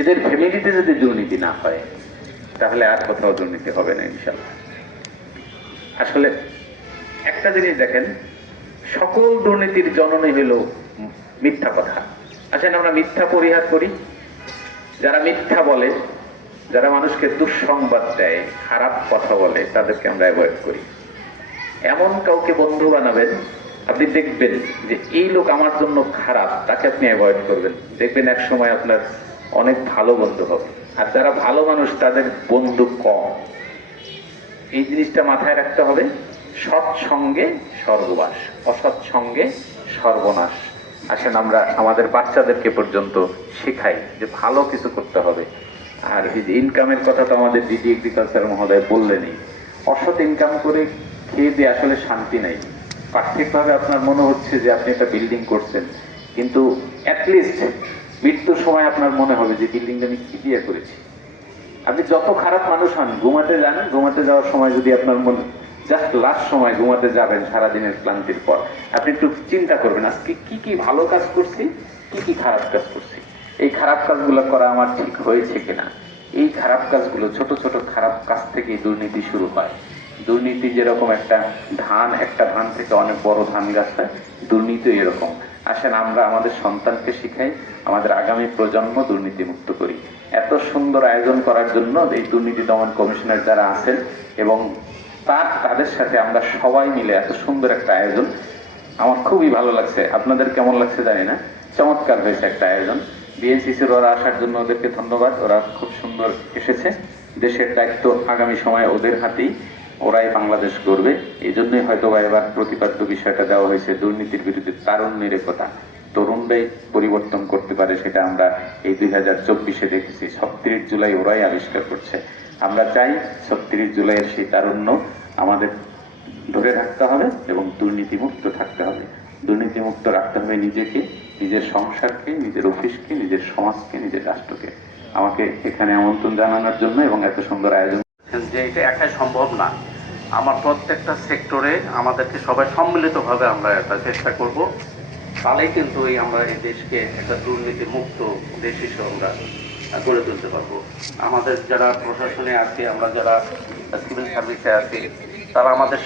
এদের ফ্যামিলিতে যদি দুর্নীতি না হয় তাহলে আর কোথাও দুর্নীতি হবে না ইনশাল্লাহ। আসলে একটা জিনিস দেখেন, সকল দুর্নীতির জননী হইল মিথ্যা কথা। আসেন আমরা মিথ্যা পরিহার করি। যারা মিথ্যা বলে, যারা মানুষকে দুঃসংবাদ দেয়, খারাপ কথা বলে, তাদেরকে আমরা অ্যাভয়েড করি। এমন কাউকে বন্ধু বানাবেন, আপনি দেখবেন যে এই লোক আমার জন্য খারাপ, তাকে আপনি অ্যাভয়েড করবেন, দেখবেন এক সময় আপনার অনেক ভালো বন্ধু হবে। আর যারা ভালো মানুষ তাদের বন্ধু কম। এই জিনিসটা মাথায় রাখতে হবে। সৎ সঙ্গে স্বর্গবাস, অসৎ সঙ্গে সর্বনাশ। আসেন আমরা আমাদের বাচ্চাদেরকে পর্যন্ত শেখাই যে ভালো কিছু করতে হবে। আর এই যে ইনকামের কথা তো আমাদের ডিডি এগ্রিকালচার মহোদয় বললেনই। অসৎ ইনকাম করে খেয়ে দিয়ে আসলে শান্তি নাই। পার্থিকভাবে আপনার মনে হচ্ছে যে আপনি একটা বিল্ডিং করছেন, কিন্তু অ্যাটলিস্ট মৃত্যুর সময় আপনার মনে হবে যে বিল্ডিংটা আমি কি দিয়ে করেছি। আপনি যত খারাপ মানুষ হন, ঘুমাতে যান, ঘুমাতে যাওয়ার সময় যদি আপনার মনে জাস্ট লাস্ট সময় ঘুমাতে যাবেন সারাদিনের ক্লান্তির পর, আপনি একটু চিন্তা করবেন আজকে কি কি ভালো কাজ করছি, কি কি খারাপ কাজ করছি, এই খারাপ কাজগুলো করা আমার ঠিক হয়েছে কিনা। এই খারাপ কাজগুলো, ছোট ছোট খারাপ কাজ থেকেই দুর্নীতি শুরু হয়। দুর্নীতি যেরকম একটা ধান থেকে অনেক বড় ধান গাছ হয়, দুর্নীতি এরকম। আসেন আমরা আমাদের সন্তানকে শিখাই, আমাদের আগামী প্রজন্ম দুর্নীতি মুক্ত করি। এত সুন্দর আয়োজন করার জন্য এই দুর্নীতি দমন কমিশনার যারা আছেন এবং তাদের সাথে আমরা সবাই মিলে এত সুন্দর একটা আয়োজন, আমার খুবই ভালো লাগছে। আপনাদের কেমন লাগছে জানি না, চমৎকার হয়েছে একটা আয়োজন। বিএনসিসির ওরা আসার জন্য ওদেরকে ধন্যবাদ, ওরা খুব সুন্দর এসেছে। দেশের দায়িত্ব আগামী সময়ে ওদের হাতেই, ওরাই বাংলাদেশ গড়বে। এই জন্যই হয়তো এবার প্রতিপাদ্য বিষয়টা দেওয়া হয়েছে দুর্নীতির বিরুদ্ধে তারুণ্যের একতা। তরুণরাই পরিবর্তন করতে পারে, সেটা আমরা এই 2024-এ দেখেছি। 36 জুলাই ওরাই আবিষ্কার করছে। আমরা চাই 36 জুলাইয়ের সেই তারুণ্য আমাদের ধরে রাখতে হবে এবং দুর্নীতিমুক্ত থাকতে হবে। দুর্নীতিমুক্ত রাখতে হবে নিজেকে, নিজের সংসারকে, নিজের অফিসকে, নিজের সমাজকে, নিজের রাষ্ট্রকে। আমাকে এখানে আমন্ত্রণ জানানোর জন্য এবং এত সুন্দর আয়োজন, যে এটা একাই সম্ভব না। আমার প্রত্যেকটা সেক্টরে আমাদেরকে সবাই সম্মিলিতভাবে আমরা একটা চেষ্টা করব, তাহলেই কিন্তু আমরা এই দেশকে একটা দুর্নীতি মুক্ত দেশ হিসেবে আমরা গড়ে তুলতে পারবো। আমাদের যারা প্রশাসনে আছি, আমরা যারা সিভিল সার্ভিসে আছি, তারা আমাদের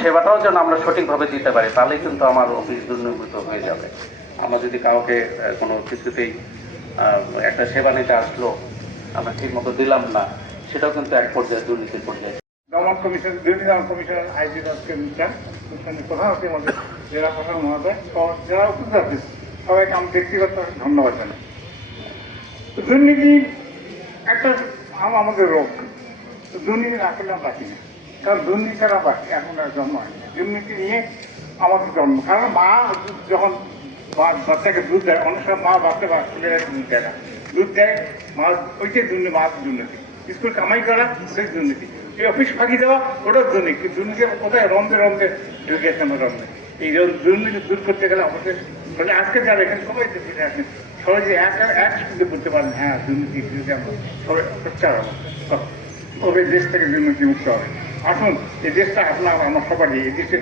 সেবাটাও যেন আমরা সঠিকভাবে দিতে পারি, তাহলেই কিন্তু আমার অফিস দুর্নীতিমুক্ত হয়ে যাবে। আমরা যদি কাউকে কোনো কিছুতেই একটা সেবা নিতে আসলো, আমরা ঠিক মতো দিলাম না, সেটাও কিন্তু এক পর্যায়ে দুর্নীতির পর্যায়ে। দমন কমিশন, দুর্নীতি দমন কমিশন আইজি প্রধান হচ্ছে আমাদের জেলা প্রশাসন মহোদয়, যারা উপস্থিত আছে সবাইকে আমি ব্যক্তিগত ধন্যবাদ জানাই। দুর্নীতি একটা আমাদের রোগ। দুর্নীতি না করলে আমরা বাঁচি না, কারণ দুর্নীতি ছাড়া বাঁচি এখন আর জন্ম হয় না। দুর্নীতি নিয়ে আমাদের জন্ম। কারণ মা যখন বাচ্চাকে দুধ দেয়, অনেক সময় মা বাচ্চা ছেলেরা দুধ দেয় না, দুধ দেয় মা, ওইটাই দুর্নীতি, মা দুর্নীতি। স্কুল কামাই করা সেই দুর্নীতি, এই অফিস ফাঁকি দেওয়া ওটাও দুর্নীতি। দুর্নীতি কোথায় রন্ধে রন্ধে ঢুকেছে আমার রন্ধে। এই দুর্নীতি দূর করতে গেলে আমাদের মানে আজকে যারা এখানে সবাই ফিরে আসেন, সবাই যে একসঙ্গে বলতে পারেন হ্যাঁ দুর্নীতি বিরুদ্ধে আমরা সবাই সোচ্চার হবো, তবে দেশ থেকে দুর্নীতি মুক্ত হবে। আসুন, এই দেশটা আপনার আমার সবারই, এই দেশে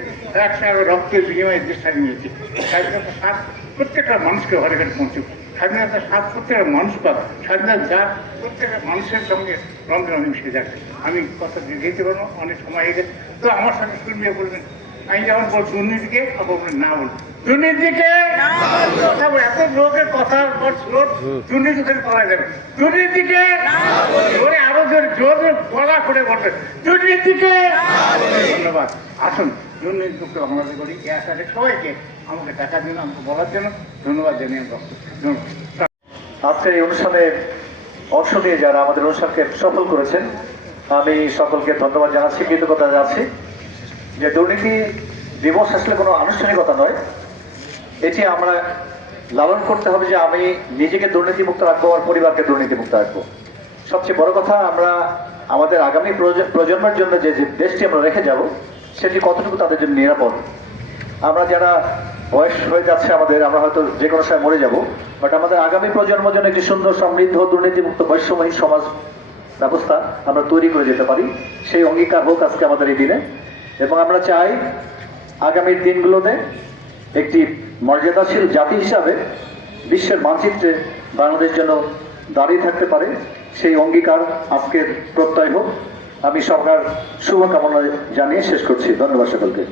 একসঙ্গে রক্তের বিনিময়ে দেশ স্বাধীন হয়েছে। স্বাধীনতা স্বাদ প্রত্যেকটা মানুষকে ঘরে ঘরে পৌঁছুক, স্বাধীনতার স্বাদ প্রত্যেকটা মানুষ পাবে, স্বাধীনতা যা প্রত্যেকটা মানুষের সঙ্গে রমজান মিশে যাচ্ছে। আমি কথা দিতে পারবো, অনেক সময় এসে তো আমার সঙ্গে শুনবে বলবেন, আমি যেমন বল দুর্নীতিকে না বলবো, দুর্নীতিকে এত লোকের কথার পর দুর্নীতি করা যাবে, দুর্নীতিকে আরো জোরে গলা করে বলবেন দুর্নীতিকে। ধন্যবাদ। আসুন দুর্নীতি মুক্ত বাংলাদেশ করি, এ আশাকে সবাইকে আমাকে টাকা দিন, আমাকে বলার জন্য ধন্যবাদ জানিয়ে ধন্যবাদ। আজকের এই অনুষ্ঠানে অংশ নিয়ে যারা আমাদের অনুষ্ঠানকে সফল করেছেন, আমি সকলকে ধন্যবাদ জানাচ্ছি, কৃতজ্ঞতা জানাচ্ছি। যে দুর্নীতি দিবস আসলে কোনো আনুষ্ঠানিকতা নয়, এটি আমরা লালন করতে হবে যে আমি নিজেকে দুর্নীতিমুক্ত রাখবো, আর পরিবারকে দুর্নীতিমুক্ত রাখবো। সবচেয়ে বড় কথা, আমরা আমাদের আগামী প্রজন্মের জন্য যে দেশটি আমরা রেখে যাব, সেটি কতটুকু তাদের জন্য নিরাপদ। আমরা যারা বয়স হয়ে যাচ্ছে আমাদের, আমরা হয়তো যে কোনো সময় মরে যাব, বাট আমাদের আগামী প্রজন্মের জন্য একটি সুন্দর, সমৃদ্ধ, দুর্নীতিমুক্ত, বৈষম্যহীন সমাজ ব্যবস্থা আমরা তৈরি করে যেতে পারি, সেই অঙ্গীকার হোক আজকে আমাদের এই দিনে। এবং আমরা চাই আগামীর দিনগুলোতে একটি মর্যাদাশীল জাতি হিসাবে বিশ্বের মানচিত্রে বাংলাদেশ যেন দাঁড়িয়ে থাকতে পারে সেই অঙ্গীকার আজকের প্রত্যয় হোক। আমি সবার শুভকামনা জানিয়ে শেষ করছি। ধন্যবাদ সকলকে।